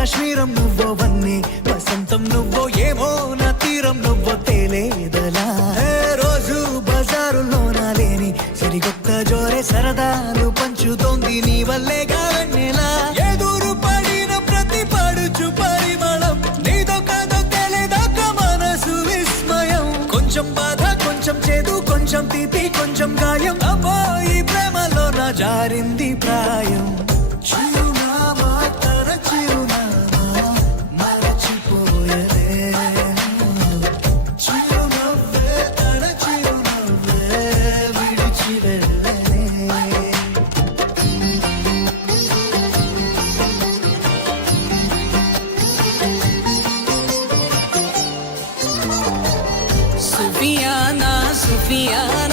కాశ్మీరం నువ్వో వన్నే వసంతం నువ్వో ఏమో నా తీరం నువ్వో తేలేదలా రోజు బజారులోనా లేని సరికొత్త జోరే సరదాలు పంచుతోంది నీ వల్లే గావన్నెలా ఎదురు పడిన ప్రతి పడుచు పరిమళం నీదో కాదో తెలిదాక మనసు విస్మయం కొంచెం బాధ కొంచెం చేదు కొంచెం తీపి కొంచెం గాయం అమ్మో ఈ ప్రేమలో నా జారింది ప్రాయం చిరునామా తన చిరునామా మరచిపోయలే చిరునవ్వే తన చిరునవ్వే విడిచి వెళ్ళలే సుఫియానా సుఫియానా